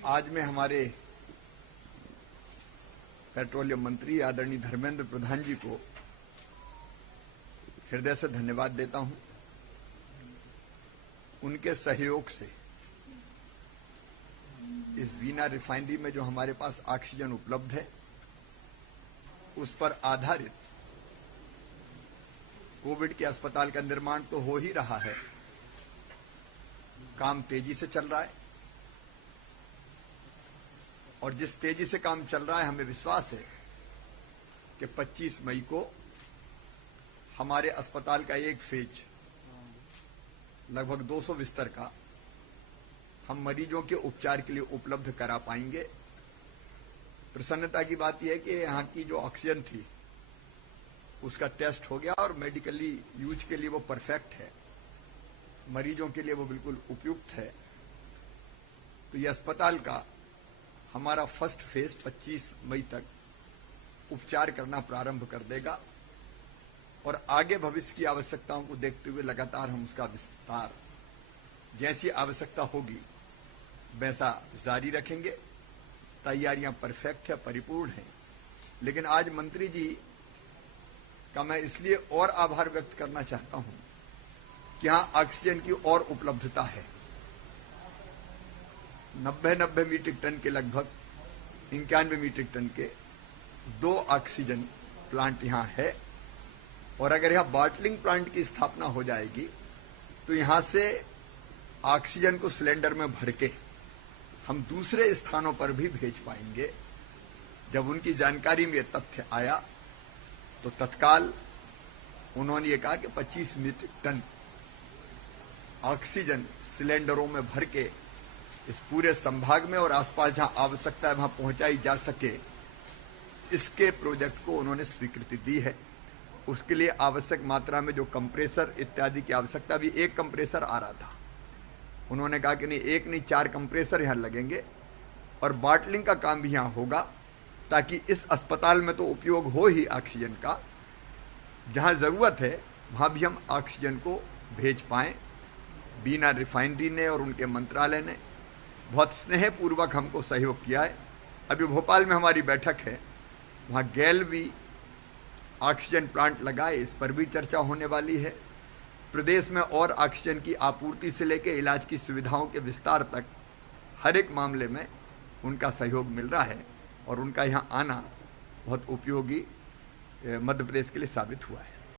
आज मैं हमारे पेट्रोलियम मंत्री आदरणीय धर्मेंद्र प्रधान जी को हृदय से धन्यवाद देता हूं। उनके सहयोग से इस वीना रिफाइनरी में जो हमारे पास ऑक्सीजन उपलब्ध है उस पर आधारित कोविड के अस्पताल का निर्माण तो हो ही रहा है, काम तेजी से चल रहा है और जिस तेजी से काम चल रहा है हमें विश्वास है कि 25 मई को हमारे अस्पताल का एक फेज लगभग 200 बिस्तर का हम मरीजों के उपचार के लिए उपलब्ध करा पाएंगे। प्रसन्नता की बात यह है कि यहाँ की जो ऑक्सीजन थी उसका टेस्ट हो गया और मेडिकली यूज के लिए वो परफेक्ट है, मरीजों के लिए वो बिल्कुल उपयुक्त है। तो ये अस्पताल का हमारा फर्स्ट फेज 25 मई तक उपचार करना प्रारंभ कर देगा और आगे भविष्य की आवश्यकताओं को देखते हुए लगातार हम उसका विस्तार जैसी आवश्यकता होगी वैसा जारी रखेंगे। तैयारियां परफेक्ट है, परिपूर्ण है। लेकिन आज मंत्री जी का मैं इसलिए और आभार व्यक्त करना चाहता हूं कि यहां ऑक्सीजन की और उपलब्धता है। 90 मीट्रिक टन के लगभग 91 मीट्रिक टन के 2 ऑक्सीजन प्लांट यहां है और अगर यहां बॉटलिंग प्लांट की स्थापना हो जाएगी तो यहां से ऑक्सीजन को सिलेंडर में भर के हम दूसरे स्थानों पर भी भेज पाएंगे। जब उनकी जानकारी में तथ्य आया तो तत्काल उन्होंने ये कहा कि 25 मीट्रिक टन ऑक्सीजन सिलेंडरों में भर के इस पूरे संभाग में और आसपास जहां आवश्यकता है वहां पहुंचाई जा सके, इसके प्रोजेक्ट को उन्होंने स्वीकृति दी है। उसके लिए आवश्यक मात्रा में जो कंप्रेसर इत्यादि की आवश्यकता, भी एक कंप्रेसर आ रहा था, उन्होंने कहा कि नहीं, एक नहीं 4 कंप्रेसर यहां लगेंगे और बॉटलिंग का काम भी यहां होगा ताकि इस अस्पताल में तो उपयोग हो ही ऑक्सीजन का, जहां जरूरत है वहां भी हम ऑक्सीजन को भेज पाएं। वीना रिफाइनरी ने और उनके मंत्रालय ने बहुत स्नेहपूर्वक हमको सहयोग किया है। अभी भोपाल में हमारी बैठक है, वहाँ गैल भी ऑक्सीजन प्लांट लगाए, इस पर भी चर्चा होने वाली है। प्रदेश में और ऑक्सीजन की आपूर्ति से लेकर इलाज की सुविधाओं के विस्तार तक हर एक मामले में उनका सहयोग मिल रहा है और उनका यहाँ आना बहुत उपयोगी मध्य प्रदेश के लिए साबित हुआ है।